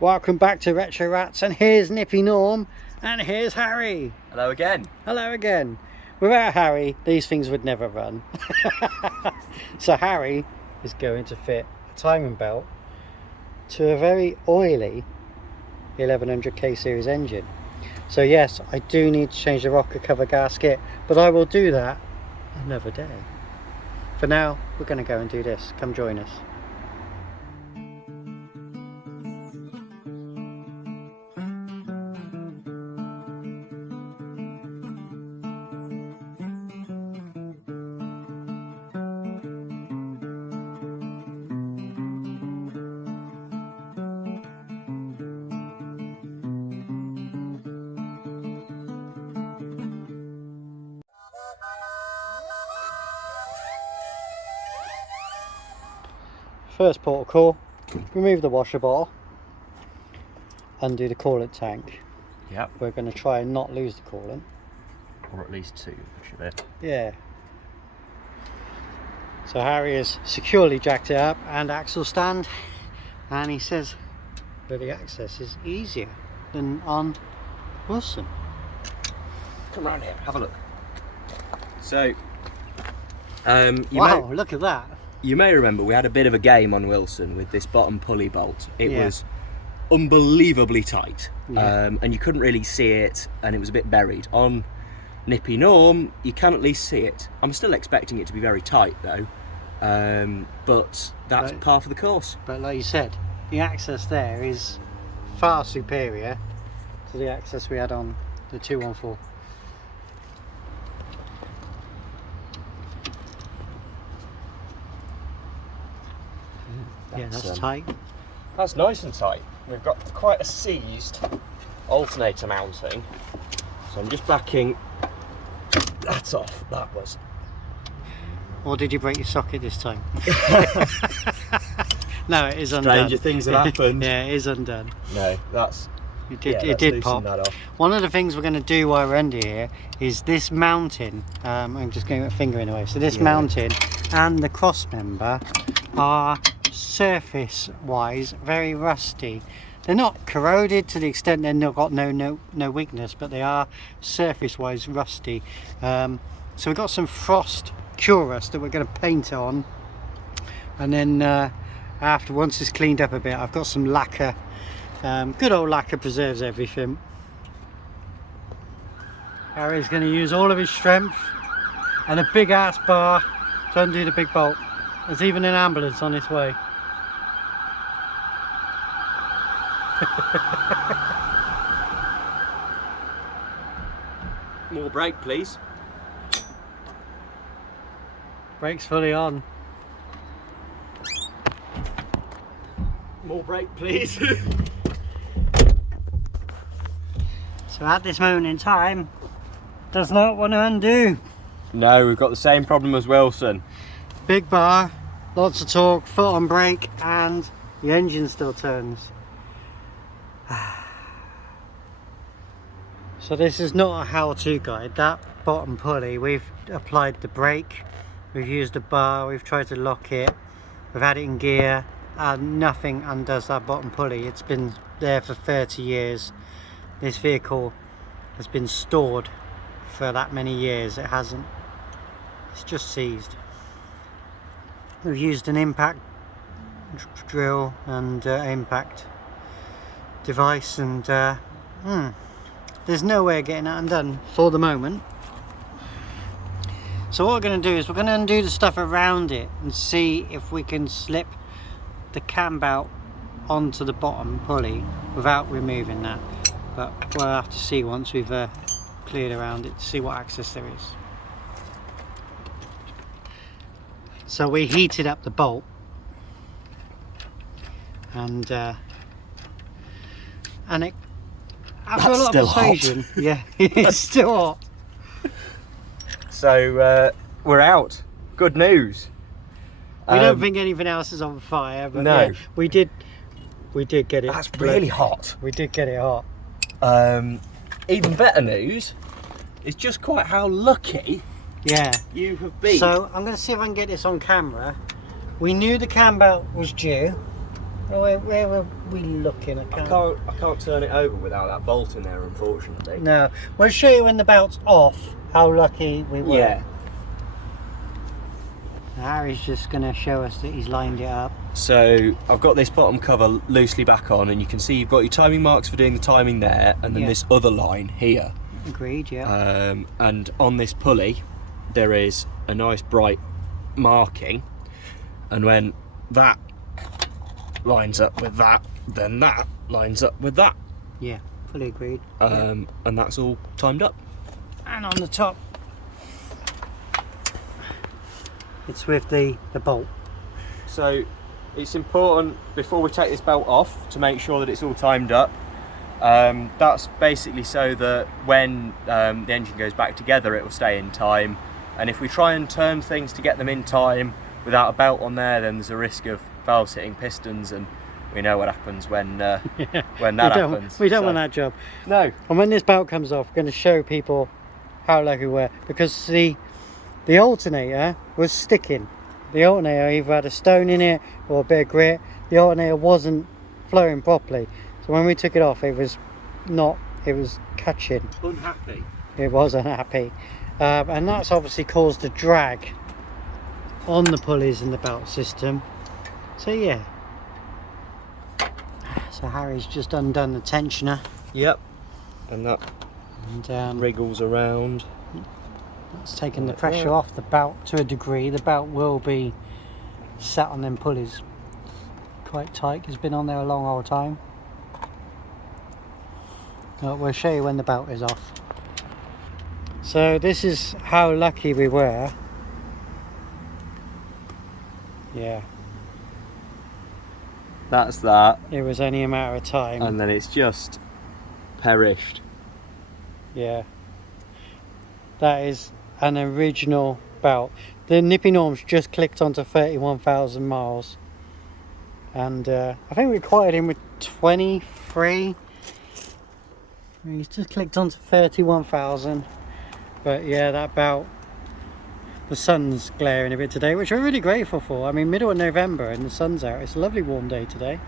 Welcome back to Retro Rats, and here's Nippy Norm, and here's Harry. Hello again. Hello again. Without Harry, these things would never run. So Harry is going to fit a timing belt to a very oily 1100K series engine. So yes, I do need to change the rocker cover gasket, but I will do that another day. For now, we're going to go and do this. Come join us. First port of call, remove the washer bar, undo the coolant tank. Yep. We're going to try and not lose the coolant. Or at least two, should it? Yeah. So Harry has securely jacked it up and axle stand, and he says that the access is easier than on Wilson. Come round here, have a look. So, wow, look at that. You may remember we had a bit of a game on Wilson with this bottom pulley bolt. It Yeah. was unbelievably tight, Yeah. and you couldn't really see it, and it was a bit buried. On Nippy Norm, you can at least see it. I'm still expecting it to be very tight though, but that's Right. par for the course. But like you said, the access there is far superior to the access we had on the 214. Yeah, that's tight. That's nice and tight. We've got quite a seized alternator mounting, so I'm just backing that off. That was. Or did you break your socket this time? No, it is undone. Stranger things have happened. Yeah, it is undone. No, that's. It did, Yeah, it did let's pop. loosen that off. One of the things we're going to do while we're under here is this mounting. I'm just going with a finger in the way. So this mounting and the cross member are surface wise very rusty. They're not corroded to the extent they've not got no weakness, but they are surface wise rusty. So we've got some frost cure rust that we're going to paint on, and then after, once it's cleaned up a bit, I've got some lacquer. Good old lacquer preserves everything. Harry's going to use all of his strength and a big ass bar to undo the big bolt. There's even an ambulance on its way. More brake, please. Brakes fully on. More brake, please. So at this moment in time, does not want to undo. No, we've got the same problem as Wilson. Big bar, lots of torque, foot on brake, and the engine still turns. So this is not a how-to guide. That bottom pulley, we've applied the brake, we've used a bar, we've tried to lock it, we've had it in gear, and nothing undoes that bottom pulley. It's been there for 30 years. This vehicle has been stored for that many years. It hasn't, it's just seized. We've used an impact drill and impact device, and there's no way of getting that undone for the moment. So what we're going to do is we're going to undo the stuff around it and see if we can slip the Cambelt onto the bottom pulley without removing that. But we'll have to see once we've cleared around it to see what access there is. So we heated up the bolt, and it, after a lot of persuasion, yeah, it's still hot. So we're out. Good news. We don't think anything else is on fire, but no. Yeah, we did get it. That's really hot. We did get it hot. Even better news is just quite how lucky Yeah. you have been. So I'm going to see if I can get this on camera. We knew the Cambelt was due, Where were we looking? I can't turn it over without that bolt in there, unfortunately. No, we'll show you when the belt's off how lucky we were. Yeah. Harry's just going to show us that he's lined it up. So I've got this bottom cover loosely back on, and you can see you've got your timing marks for doing the timing there, and then this other line here. Agreed, yeah. And on this pulley, there is a nice bright marking, and when that lines up with that, then that lines up with that. Yeah, fully agreed. And that's all timed up. And on the top, it's with the bolt. So it's important before we take this belt off to make sure that it's all timed up. That's basically so that when the engine goes back together, it will stay in time. And if we try and turn things to get them in time without a belt on there, then there's a risk of valves hitting pistons, and we know what happens when that happens. We don't want that job. No. And when this belt comes off, we're going to show people how lucky we were, because the alternator was sticking. The alternator either had a stone in it or a bit of grit. The alternator wasn't flowing properly. So when we took it off, it was catching. Unhappy. It was unhappy. And that's obviously caused a drag on the pulleys in the belt system. So yeah. So Harry's just undone the tensioner. Yep. And that wriggles around. It's taken the pressure off the belt to a degree. The belt will be sat on them pulleys quite tight. It's been on there a long old time. We'll show you when the belt is off. So this is how lucky we were. Yeah. That's that. It was only a matter of time. And then it's just perished. Yeah. That is an original belt. The Nippy Norms just clicked onto 31,000 miles. And I think we quoted him with 23. He's just clicked onto 31,000. But yeah, that belt, the sun's glaring a bit today, which we're really grateful for. I mean, middle of November and the sun's out. It's a lovely warm day today.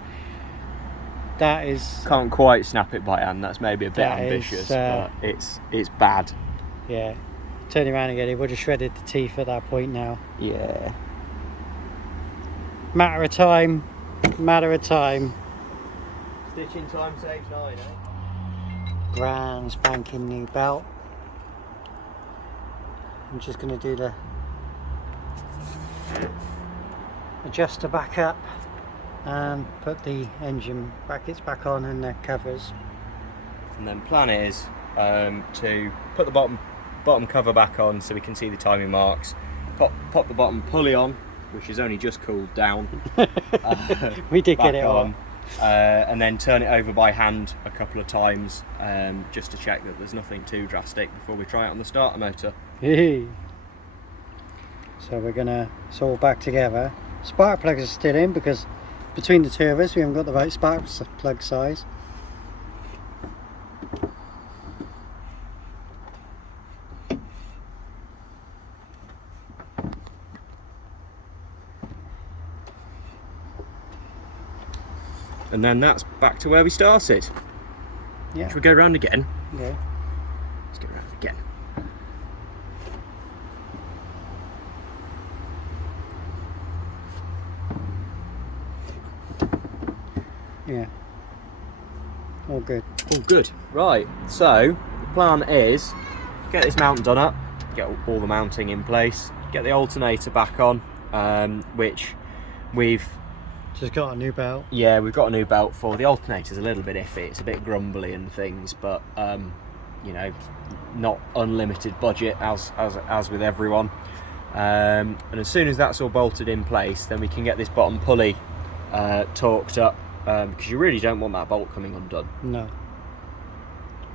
That is... Can't quite snap it by hand. That's maybe a bit ambitious, but it's bad. Yeah. Turn around again, it would have shredded the teeth at that point now. Yeah. Matter of time. Matter of time. Stitching time saves 9, eh? Brand spanking new belt. I'm just going to do the adjuster back up and put the engine brackets back on and the covers. And then plan is to put the bottom cover back on so we can see the timing marks. Pop the bottom pulley on, which is only just cooled down. We did get it on. And then turn it over by hand a couple of times just to check that there's nothing too drastic before we try it on the starter motor. So it's all back together. Spark plugs are still in because between the two of us we haven't got the right spark plug size. And then that's back to where we started. Yeah. Should we go round again? Okay. Let's go round again. Yeah. All good. All good. Right, so the plan is get this mount done up, get all the mounting in place, get the alternator back on, which we've just got a new belt. Yeah, we've got a new belt for. The alternator's a little bit iffy, it's a bit grumbly and things, but you know, not unlimited budget as with everyone. And as soon as that's all bolted in place, then we can get this bottom pulley torqued up, because you really don't want that bolt coming undone. No.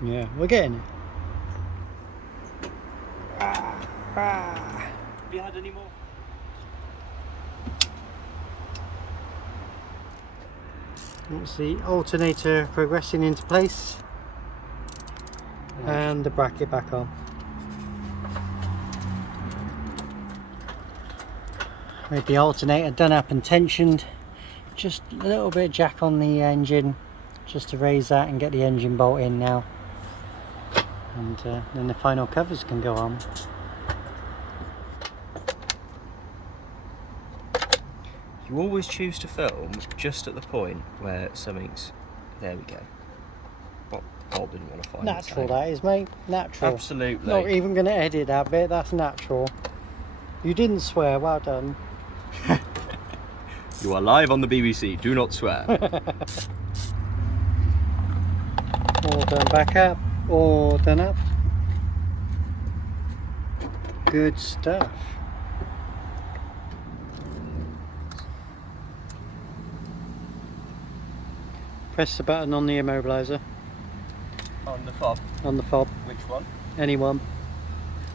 Yeah, we're getting it. Have you had any more? That's the alternator progressing into place. And the bracket back on. With the alternator done up and tensioned, just a little bit of jack on the engine, just to raise that and get the engine bolt in now. And then the final covers can go on. You always choose to film just at the point where something's... There we go. What Bob didn't want to find. Natural that is, mate. Natural. Absolutely. Not even going to edit that bit. That's natural. You didn't swear. Well done. You are live on the BBC. Do not swear. All done back up. All done up. Good stuff. Press the button on the immobiliser. On the fob. On the fob. Which one? Any one.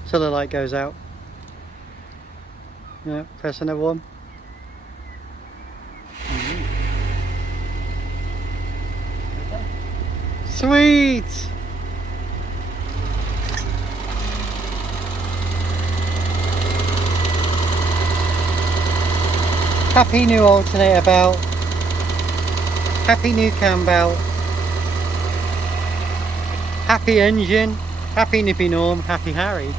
Till the light goes out. Yeah, press another one. Okay. Sweet! Happy new alternator belt. Happy new Cambelt. Happy engine. Happy Nippy Norm. Happy Harry.